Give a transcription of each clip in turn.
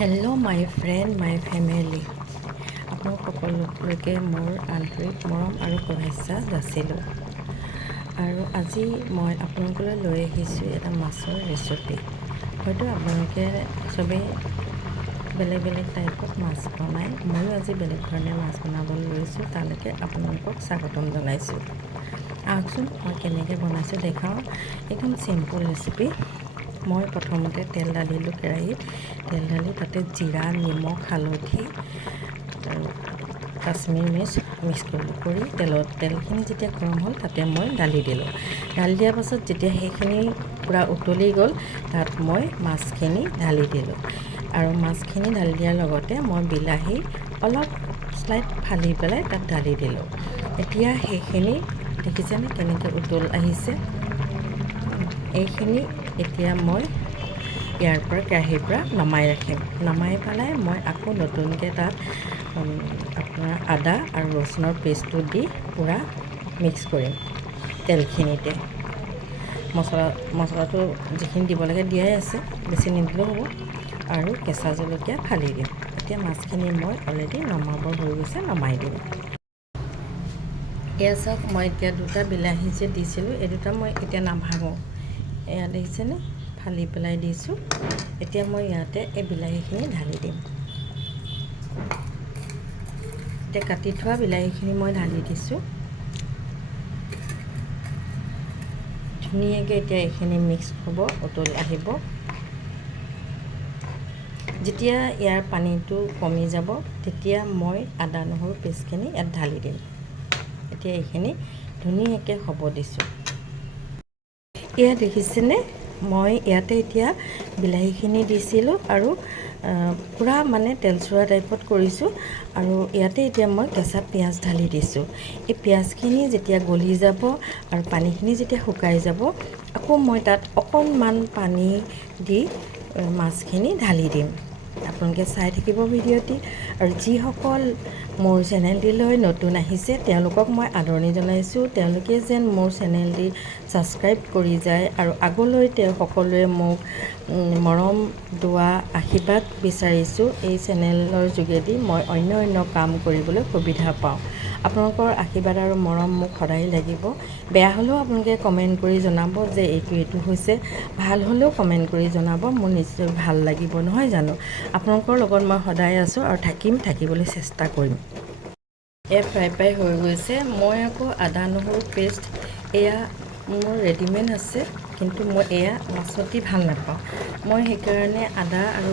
Hello' my friend my family, আপোনাক সকলোলৈকে মোৰ আন্তৰিক মৰম আৰু শুভেচ্ছা যাচিলোঁ। আৰু আজি মই আপোনালোকলৈ লৈ আহিছোঁ এটা মাছৰ ৰেচিপি। হয়তো আপোনালোকে চবেই বেলেগ বেলেগ টাইপত মাছ বনায়, ময়ো আজি বেলেগ ধৰণে মাছ বনাবলৈ লৈছোঁ। তালৈকে আপোনালোকক স্বাগতম জনাইছোঁ। আহকচোন মই কেনেকৈ বনাইছোঁ দেখাওঁ। একদম চিম্পুল ৰেচিপি। মই প্ৰথমতে তেল ঢালিলোঁ কেৰাহীত। তেল ঢালি তাতে জিৰা, নিমখ, হালধি আৰু কাশ্মীৰ মিৰ্চ মিক্স কৰি তেলখিনি যেতিয়া গৰম হ'ল তাতে মই ঢালি দিলোঁ। ঢালি দিয়াৰ পাছত যেতিয়া সেইখিনি পূৰা উতলি গ'ল, তাত মই মাছখিনি ঢালি দিলোঁ। আৰু মাছখিনি ঢালি দিয়াৰ লগতে মই বিলাহী অলপ স্লাইড ফালি পেলাই তাত ঢালি দিলোঁ। এতিয়া সেইখিনি দেখিছেনে কেনেকৈ উতল আহিছে। এইখিনি এতিয়া মই ইয়াৰ পৰা কেৰাহীৰ পৰা নমাই ৰাখিম। নমাই পেলাই মই আকৌ নতুনকৈ তাত আপোনাৰ আদা আৰু ৰচুনৰ পেষ্টটো দি পূৰা মিক্স কৰিম তেলখিনিতে। মছলাটো যিখিনি দিব লাগে দিয়াই আছে, বেছি নিদিলেও হ'ব। আৰু কেঁচা জলকীয়া ফালি দিম। এতিয়া মাছখিনি মই অলৰেডি নমাবৰ হৈ গৈছে, নমাই দিম। এয়া চাওক, মই এতিয়া দুটা বিলাহী যে দিছিলোঁ, এই দুটা মই এতিয়া নাভাঙোঁ। এয়া দেখিছেনে, ফালি পেলাই দিছোঁ। এতিয়া মই ইয়াতে এই বিলাহীখিনি ঢালি দিম। এতিয়া কাটি থোৱা বিলাহীখিনি মই ঢালি দিছোঁ। ধুনীয়াকৈ এতিয়া এইখিনি মিক্স হ'ব, উতল আহিব। যেতিয়া ইয়াৰ পানীটো কমি যাব, তেতিয়া মই আদা নহৰু পেষ্টখিনি ইয়াত ঢালি দিম। এতিয়া এইখিনি ধুনীয়াকৈ হ'ব দিছোঁ। এয়া দেখিছেনে, মই ইয়াতে এতিয়া বিলাহীখিনি দিছিলোঁ আৰু পূৰা মানে তেলচোৰা টাইপত কৰিছোঁ। আৰু ইয়াতে এতিয়া মই কেঁচা পিঁয়াজ ঢালি দিছোঁ। এই পিঁয়াজখিনি যেতিয়া গলি যাব আৰু পানীখিনি যেতিয়া শুকাই যাব, আকৌ মই তাত অকণমান পানী দি মাছখিনি ঢালি দিম। আপোনালোকে চাই থাকিব ভিডিঅ'টি। আৰু যিসকল মোৰ চেনেলটিলৈ নতুন আহিছে তেওঁলোকক মই আদৰণি জনাইছোঁ। তেওঁলোকে যেন মোৰ চেনেলটি ছাবস্ক্ৰাইব কৰি যায় আৰু আগলৈ সকলোৱে মোক মৰম দোৱা আশীৰ্বাদ বিচাৰিছোঁ। এই চেনেলৰ যোগেদি মই অন্য কাম কৰিবলৈ সুবিধা পাওঁ। আপোনালোকৰ আশীৰ্বাদ আৰু মৰম মোক সদায় লাগিব। বেয়া হ'লেও আপোনালোকে কমেণ্ট কৰি জনাব যে এইটো হৈছে, ভাল হ'লেও কমেণ্ট কৰি জনাব, মোৰ নিশ্চয় ভাল লাগিব, নহয় জানো। আপোনালোকৰ লগত মই সদায় আছোঁ আৰু থাকিবলৈ চেষ্টা কৰিম। এয়া ফ্ৰাই হৈ গৈছে। মই আকৌ আদা নহৰু পেষ্ট এয়া মোৰ ৰেডিমেড আছে, কিন্তু মই এয়া মাছত দি ভাল নাপাওঁ। মই সেইকাৰণে আদা আৰু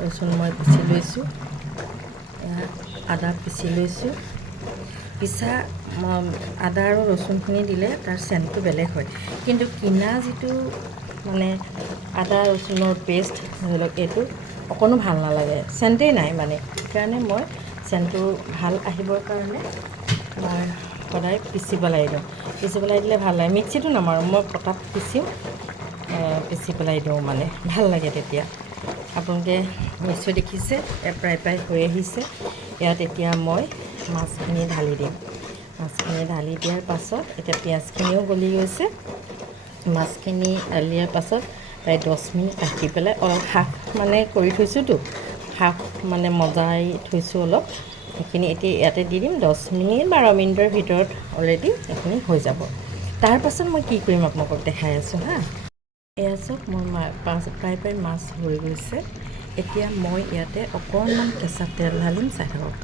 ৰচুন মই পিচি লৈছোঁ। এয়া আদা পিচি লৈছোঁ। পিচা আদা আৰু ৰচুনখিনি দিলে তাৰ চেণ্টটো বেলেগ হয়। কিন্তু কিনা যিটো মানে আদা ৰচুনৰ পেষ্ট, ধৰি লওক এইটো অকণো ভাল নালাগে, চেণ্টেই নাই মানে। সেইকাৰণে মই চেণ্টটো ভাল আহিবৰ কাৰণে মই সদায় পিচি পেলাই দিওঁ। পিচি পেলাই দিলে ভাল লাগে। মিক্সিটো নামাৰোঁ, মই পটাত পিচি পেলাই দিওঁ, মানে ভাল লাগে তেতিয়া। আপোনালোকে নিশ্চয় দেখিছে প্ৰায় হৈ আহিছে। ইয়াত এতিয়া মই মাছখিনি ঢালি দিম। মাছখিনি ঢালি দিয়াৰ পাছত এতিয়া পিঁয়াজখিনিও গলি গৈছে। মাছখিনি ঢালি দিয়াৰ পাছত প্ৰায় 10 মিনিট ৰাখি পেলাই হাফ মানে কৰি থৈছোঁতো, হাফ মানে মজাই থৈছোঁ অলপ। সেইখিনি এতিয়া ইয়াতে দি দিম। 10 মিনিট 12 মিনিটৰ ভিতৰত অলৰেডি এইখিনি হৈ যাব। তাৰপাছত মই কি কৰিম আপোনালোকক দেখাই আছোঁ হা। এয়া চাওক, মোৰ প্ৰায় মাছ হৈ গৈছে। এতিয়া মই ইয়াতে অকণমান কেঁচা তেল ঢালিম, চাই থাকক।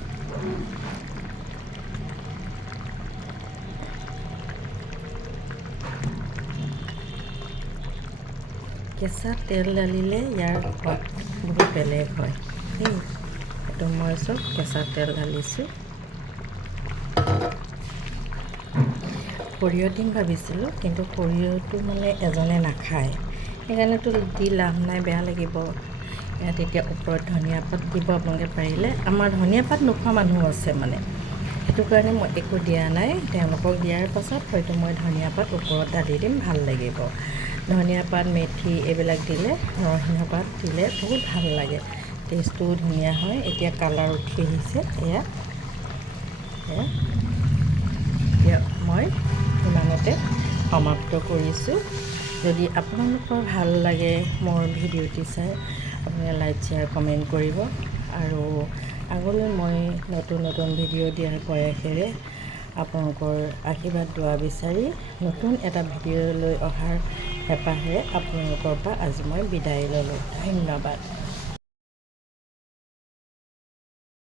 কেঁচা তেল ঢালিলে ইয়াৰ সোৱাদ বহুত বেলেগ হয় দেই। এইটো মই চব কেঁচা তেল ঢালিছোঁ। সৰিয়হ দিম ভাবিছিলোঁ, কিন্তু সৰিয়হটো মানে এজনে নাখায়, সেইকাৰণেতো দি লাভ নাই, বেয়া লাগিব। ইয়াত এতিয়া ওপৰত ধনিয়া পাত দিব আপোনালোকে পাৰিলে। আমাৰ ধনিয়া পাত নোখোৱা মানুহ আছে মানে, সেইটো কাৰণে মই একো দিয়া নাই। তেওঁলোকক দিয়াৰ পাছত হয়তো মই ধনিয়া পাত ওপৰত ঢালি দিম, ভাল লাগিব। ধনিয়া পাত, মেথি এইবিলাক দিলে, নৰসিংহ পাত দিলে বহুত ভাল লাগে, টেষ্টটোও ধুনীয়া হয়। এতিয়া কালাৰ উঠি আহিছে। এতিয়া মই ইমানতে সমাপ্ত কৰিছোঁ। যদি আপোনালোকৰ ভাল লাগে মোৰ ভিডিঅ'টি চাই, আপোনালোকে লাইক শ্বেয়াৰ কমেণ্ট কৰিব আৰু আগলৈ মই নতুন নতুন ভিডিঅ' দিয়াৰ প্ৰয়াসেৰে আপোনালোকৰ আশীৰ্বাদ দোৱা বিচাৰি নতুন এটা ভিডিঅ' লৈ অহাৰ হেঁপাহেৰে আপোনালোকৰ পৰা আজি মই বিদায় ল'লোঁ। ধন্যবাদ।